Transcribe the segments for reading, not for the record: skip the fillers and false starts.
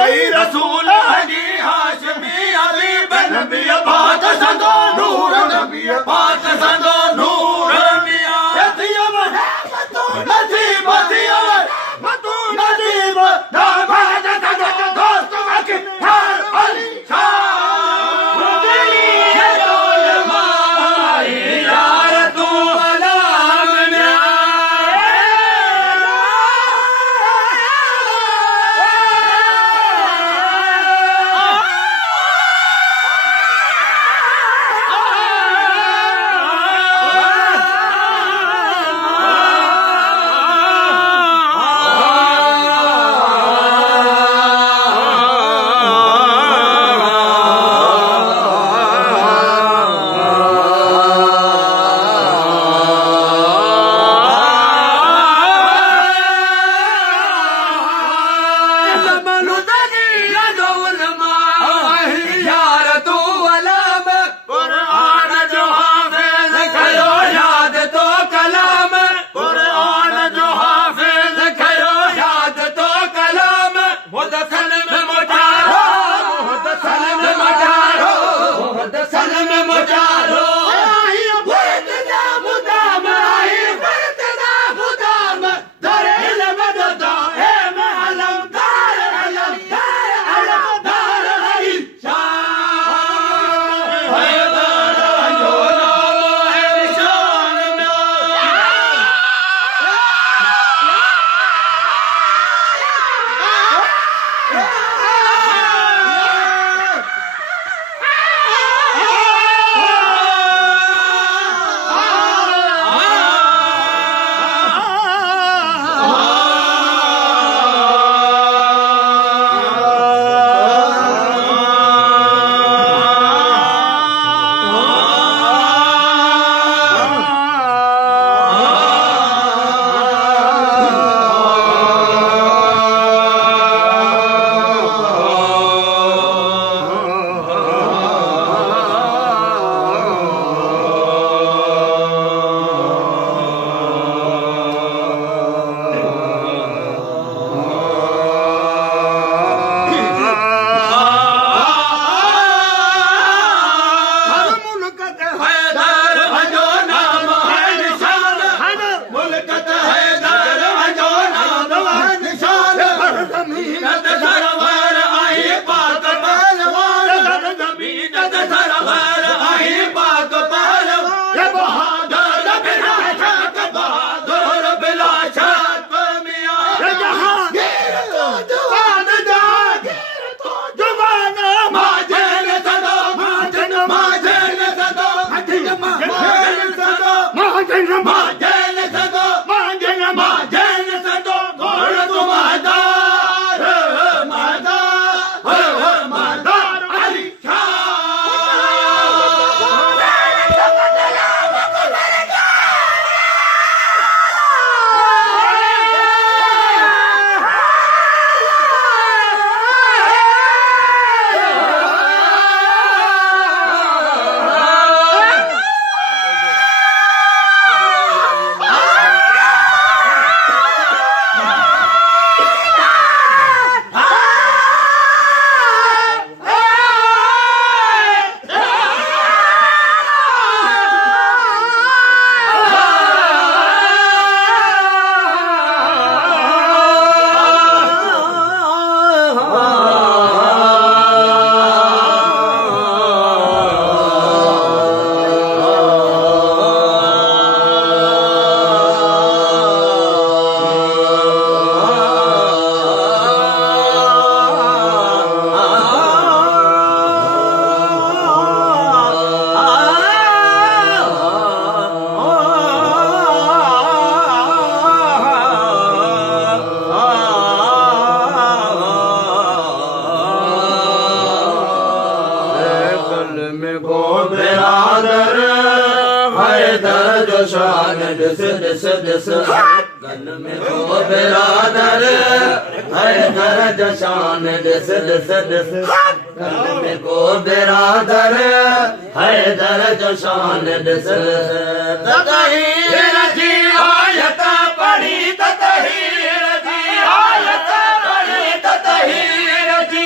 कई रसूल हजी हाशमी अली बन नबी पाक संदो नूर नबी पाक संदो नूर मिया यतियम है मतू नसीब दिया मतू नसीब दा भाज संदो दोस्त मके हर अली शाह रुदली डोल माई यार तू अलाम में शान दिस दिस दिस गन में हो बिरादर है दर्द शान दिस दिस दिस गन में को बिरादर है दर्द शान दिस ततहीर जी आयत पढ़ी ततहीर जी आयत पढ़ी ततहीर जी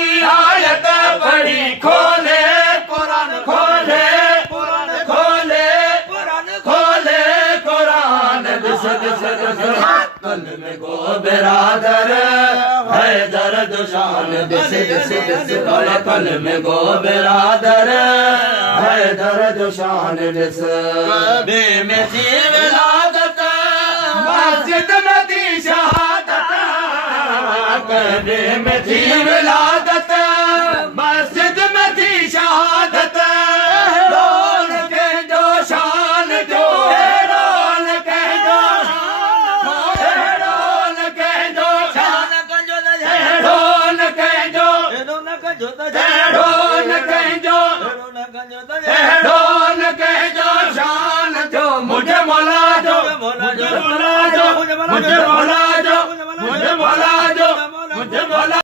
कल में गो बिरादर हैदर जो शान दिस दिस दिस कल में गो बिरादर हैदर जो शान दिस बे में थी विलादत मस्जिद में थी शहादत कबे में थी विलादत मस्जिद में थी शहादत रोल के जो शान जो रोल के जो रोल के जो शान रोल के जो रोल के जो रोल के जो शान जो मुझे मौला जो मुझे मौला